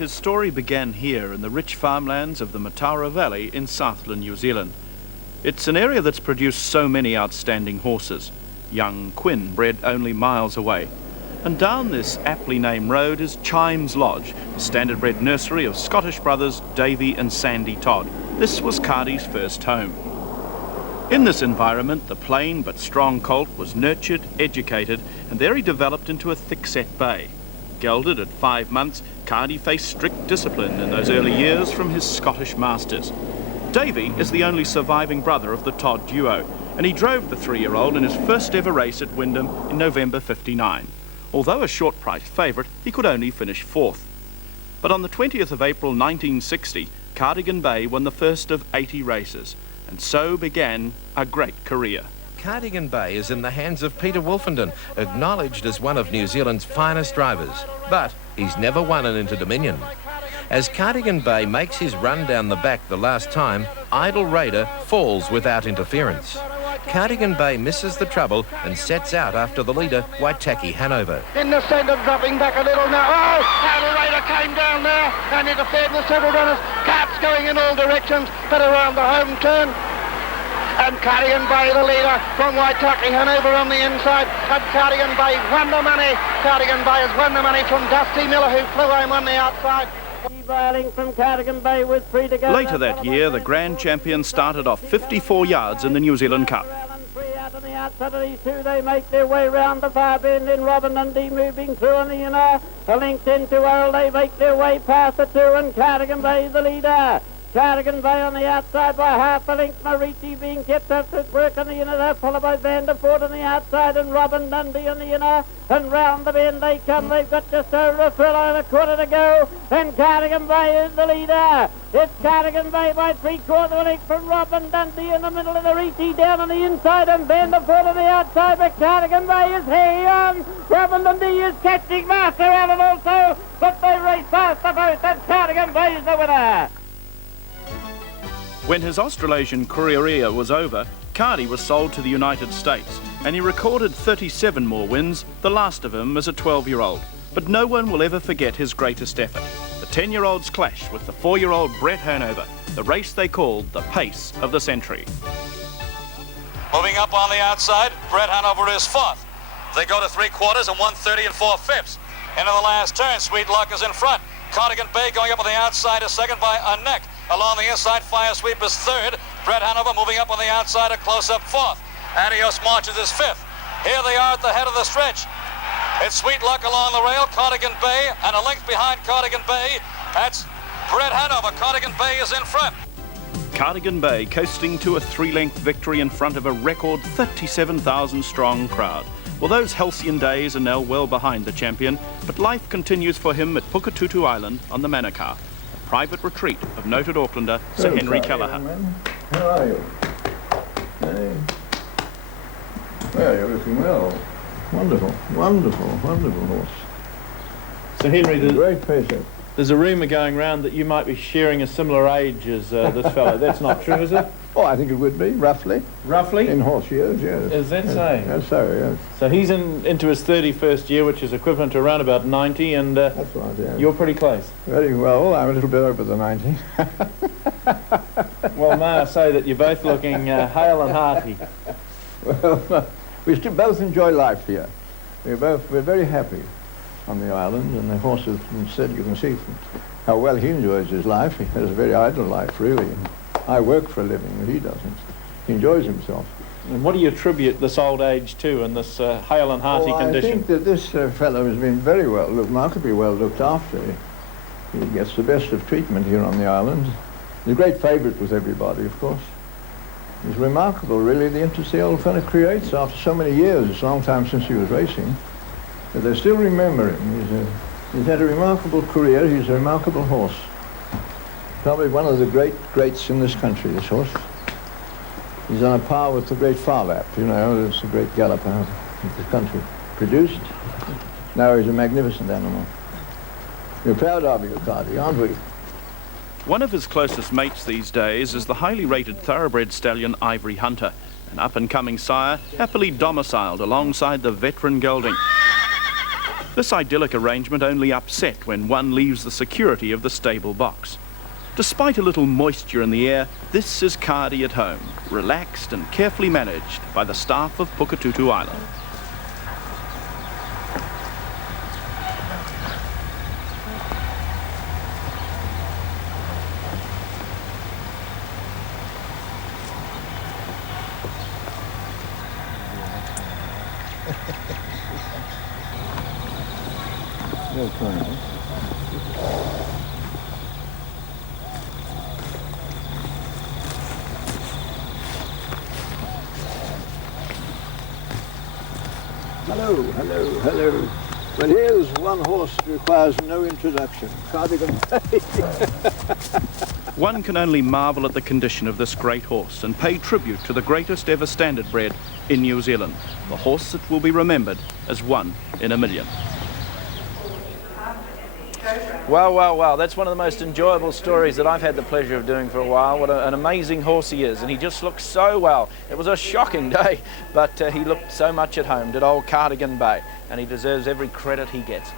His story began here in the rich farmlands of the Mataura Valley in Southland, New Zealand. It's an area that's produced so many outstanding horses. Young Quinn bred only miles away. And down this aptly named road is Chimes Lodge, the standard-bred nursery of Scottish brothers Davy and Sandy Todd. This was Cardi's first home. In this environment, the plain but strong colt was nurtured, educated, and there he developed into a thick-set bay. Gelded at 5 months, Cardi faced strict discipline in those early years from his Scottish masters. Davy is the only surviving brother of the Todd duo, and he drove the 3-year-old in his first ever race at Wyndham in November '59. Although a short-priced favourite, he could only finish 4th. But on the 20th of April 1960, Cardigan Bay won the first of 80 races, and so began a great career. Cardigan Bay is in the hands of Peter Wolfenden, acknowledged as one of New Zealand's finest drivers, but he's never won an Inter-Dominion. As Cardigan Bay makes his run down the back the last time, Idle Raider falls without interference. Cardigan Bay misses the trouble and sets out after the leader, Waitaki Hanover. In the centre, dropping back a little now. Oh, Idle Raider came down there and interfered with several runners. Carts going in all directions, but around the home turn. And Cardigan Bay, the leader, from Waitaki Hanover on the inside. And Cardigan Bay won the money. Cardigan Bay has won the money from Dusty Miller, who flew home on the outside. From Cardigan Bay with 3 to go. Later that year, the grand champion started off 54 yards in the New Zealand Cup. On the outside of these two, they make their way round the far bend. In Robin Dundee moving through on the inner. A length into Earl, they make their way past the 2, and Cardigan Bay the leader. Cardigan Bay on the outside by half a length. Mariti being kept up with work on the inner there, followed by Vanderford on the outside and Robin Dundee on the inner. And round the bend they come. They've got just over a furlong and a quarter to go. And Cardigan Bay is the leader. It's Cardigan Bay by 3/4 of a length from Robin Dundee in the middle of the Riti down on the inside and Vanderford on the outside. But Cardigan Bay is hanging on. Robin Dundee is catching Master Allen also. But they race past the boat and Cardigan Bay is the winner. When his Australasian career was over, Cardi was sold to the United States, and he recorded 37 more wins, the last of them as a 12-year-old. But no one will ever forget his greatest effort. The 10-year-old's clash with the 4-year-old Brett Hanover, the race they called the pace of the century. Moving up on the outside, Brett Hanover is 4th. They go to 3/4 and 1/30 and 4/5. Into the last turn, Sweet Luck is in front. Cardigan Bay going up on the outside is second by a neck. Along the inside, Fire Sweep is 3rd. Brett Hanover moving up on the outside, a close-up 4th. Adios Marches is 5th. Here they are at the head of the stretch. It's Sweet Luck along the rail, Cardigan Bay, and a length behind Cardigan Bay. That's Brett Hanover. Cardigan Bay is in front. Cardigan Bay coasting to a 3-length victory in front of a record 37,000-strong crowd. Well, those halcyon days are now well behind the champion, but life continues for him at Puketutu Island on the Manukau, a private retreat of noted Aucklander Sir Henry Kelleher. How are you? Hey. Well, you're looking well. Wonderful, wonderful, wonderful horse. Sir Henry, Great pacer. there's a rumour going round that you might be sharing a similar age as this fellow. That's not true, is it? Oh, I think it would be, roughly. Roughly? In horse years, yes. Is that yes. so? That's so, yes. So he's into his 31st year, which is equivalent to around about 90, and That's right, yes. you're pretty close. Very well. I'm a little bit over the 90. Well, may I say that you're both looking hale and hearty. Well, we still both enjoy life here. We're very happy on the island, and the horse has been said, you can see how well he enjoys his life. He has a very idle life, really. I work for a living, but he doesn't. He enjoys himself. And what do you attribute this old age to and this hale and hearty condition? I think that this fellow has been very well, remarkably well looked after. He gets the best of treatment here on the island. He's a great favourite with everybody, of course. It's remarkable, really, the interest the old fellow creates after so many years. It's a long time since he was racing. But they still remember him. He's had a remarkable career. He's a remarkable horse. Probably one of the greats in this country, this horse. He's on a par with the great Farlap, you know, it's a great galloper that the country produced. Now he's a magnificent animal. We're proud of you, Cardi, aren't we? One of his closest mates these days is the highly rated thoroughbred stallion Ivory Hunter, an up-and-coming sire happily domiciled alongside the veteran gelding. This idyllic arrangement only upset when one leaves the security of the stable box. Despite a little moisture in the air, this is Cardi at home, relaxed and carefully managed by the staff of Puketutu Island. Hello, hello, hello. Well, here's one horse that requires no introduction, Cardigan Bay. One can only marvel at the condition of this great horse and pay tribute to the greatest ever standard bred in New Zealand, the horse that will be remembered as one in a million. Well, well, well, that's one of the most enjoyable stories that I've had the pleasure of doing for a while. What an amazing horse he is, and he just looks so well. It was a shocking day, but he looked so much at home, did old Cardigan Bay, and he deserves every credit he gets.